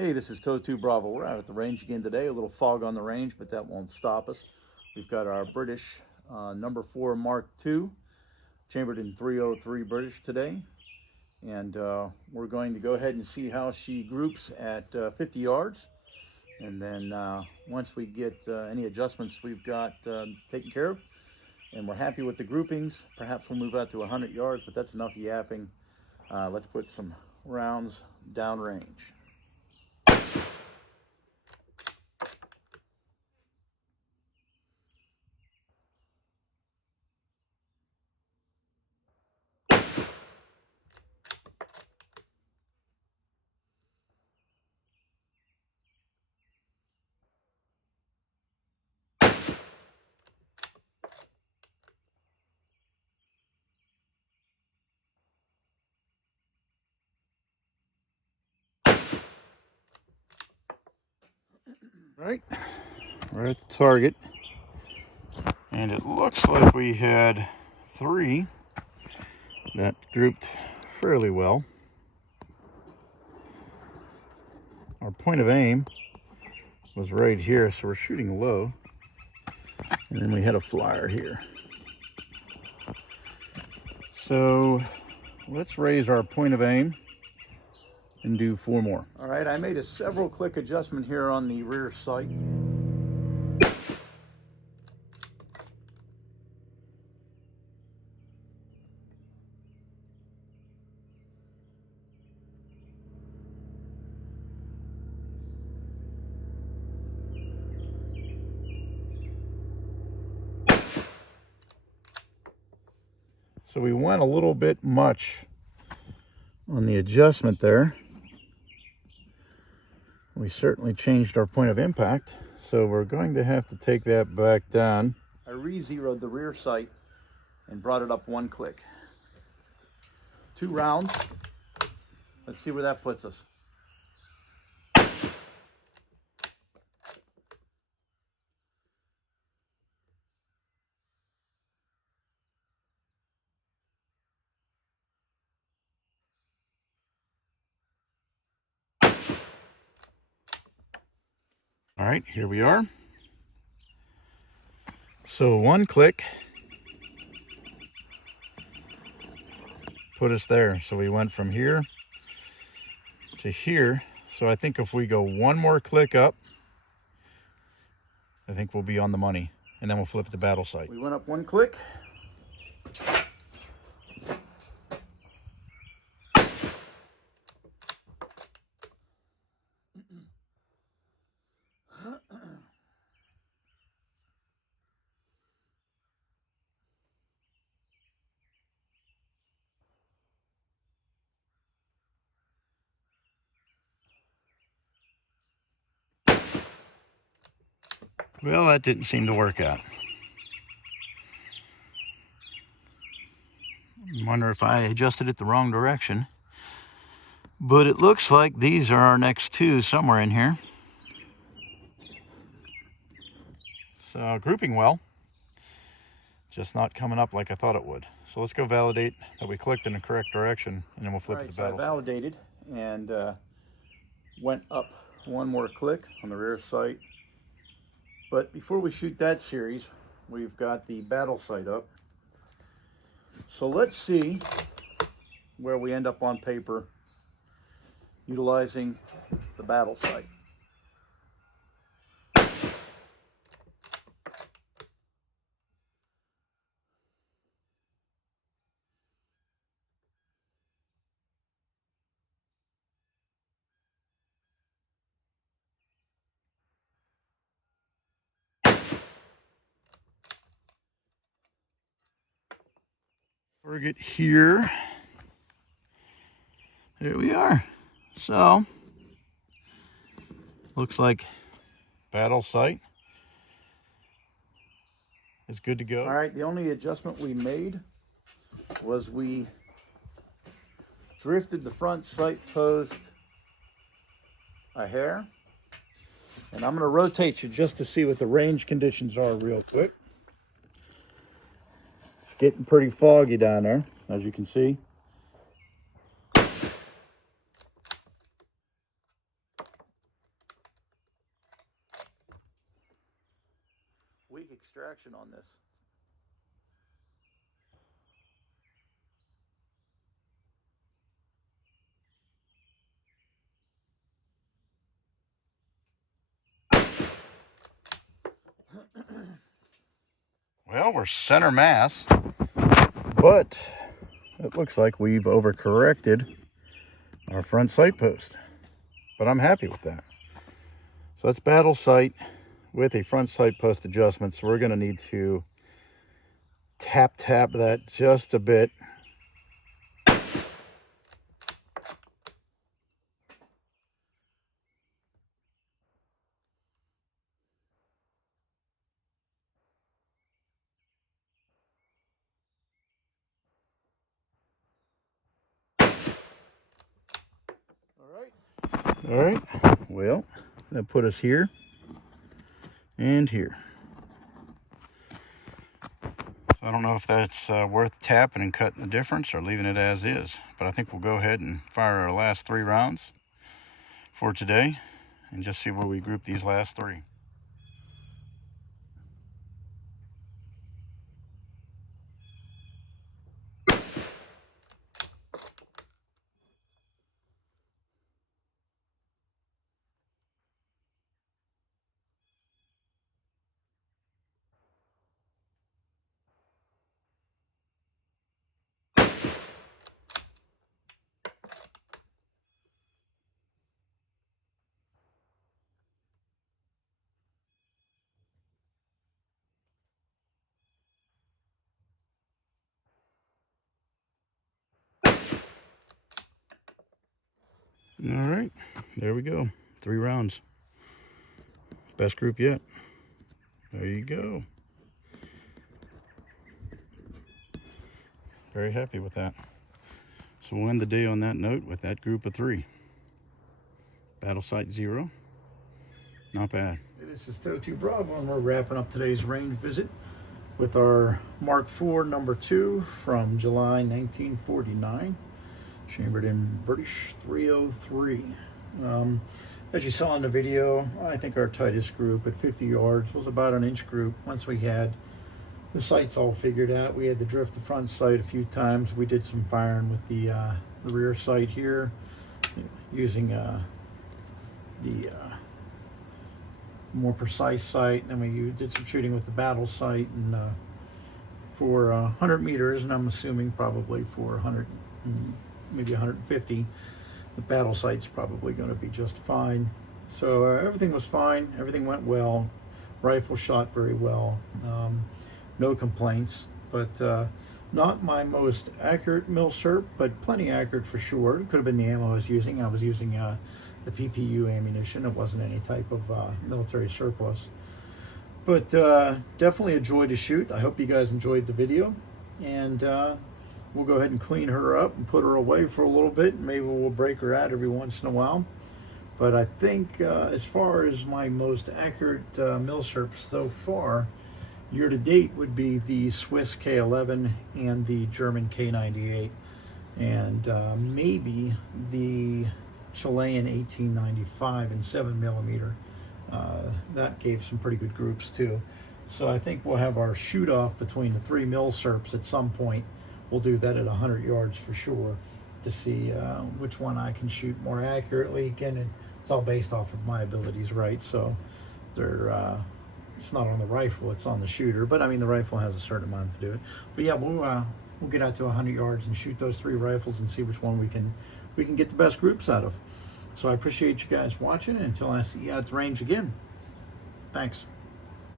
Hey, this is No4 Bravo. We're out at the range again today. A little fog on the range, but that won't stop us. We've got our British number 4 Mark II, chambered in 303 British today. And we're going to go ahead and see how she groups at 50 yards. And then once we get any adjustments we've got taken care of, and we're happy with the groupings, perhaps we'll move out to 100 yards, but that's enough yapping. Let's put some rounds downrange. Right, we're at the target, and it looks like we had 3 that grouped fairly well. Our point of aim was right here, so we're shooting low, and then we had a flyer here. So let's raise our point of aim and do 4 more. All right, I made a several click adjustment here on the rear sight. So we went a little bit much on the adjustment there. We certainly changed our point of impact, so we're going to have to take that back down. I re-zeroed the rear sight and brought it up 1 click. 2 rounds. Let's see where that puts us. All right, here we are. So 1 click put us there. So we went from here to here. So I think if we go 1 more click up, I think we'll be on the money, and then we'll flip the battle sight. We went up 1 click. Well, that didn't seem to work out. I wonder if I adjusted it the wrong direction. But it looks like these are our next 2 somewhere in here. So grouping well, just not coming up like I thought it would. So let's go validate that we clicked in the correct direction, and then we'll flip it to battle. So I validated and went up 1 more click on the rear sight. But before we shoot that series, we've got the battle sight up. So let's see where we end up on paper utilizing the battle sight. Target here. There we are. So looks like battle sight is good to go. All right, the only adjustment we made was we drifted the front sight post a hair, and I'm going to rotate you just to see what the range conditions are real quick. It's getting pretty foggy down there, as you can see. weak extraction on this. Well, we're center mass, but it looks like we've overcorrected our front sight post, but I'm happy with that. So that's battle sight with a front sight post adjustment. So we're going to need to tap that just a bit. All right, well, that put us here and here. So I don't know if that's worth tapping and cutting the difference or leaving it as is, but I think we'll go ahead and fire our last 3 rounds for today and just see where we group these last 3. All right, there we go. 3 rounds. Best group yet. There you go. Very happy with that. So we'll end the day on that note with that group of 3. Battle sight 0. Not bad. This is No4 Bravo, and we're wrapping up today's range visit with our Mark IV number 2 from July 1949. Chambered in British 303. As you saw in the video, I think our tightest group at 50 yards was about an inch group. Once we had the sights all figured out, we had to drift the front sight a few times. We did some firing with the rear sight here, using the more precise sight, and then we did some shooting with the battle sight, and for 100 meters, and I'm assuming probably for 100, maybe 150, the battle sight's probably going to be just fine. So everything was fine, everything went well, rifle shot very well, no complaints, but not my most accurate milsurp, but plenty accurate for sure. It could have been the ammo I was using. I was using the PPU ammunition. It wasn't any type of military surplus, but definitely a joy to shoot. I hope you guys enjoyed the video, and we'll go ahead and clean her up and put her away for a little bit. Maybe we'll break her out every once in a while. But I think as far as my most accurate milsurp so far, year to date, would be the Swiss K11 and the German K98, and maybe the Chilean 1895 and 7mm. That gave some pretty good groups too. So I think we'll have our shoot off between the 3 milsurps at some point. We'll do that at 100 yards for sure, to see which one I can shoot more accurately. Again, it's all based off of my abilities, right? So they're it's not on the rifle, it's on the shooter. But I mean, the rifle has a certain amount to do it. But yeah, we'll get out to 100 yards and shoot those 3 rifles and see which one we can get the best groups out of. So I appreciate you guys watching, and until I see you at the range again, thanks.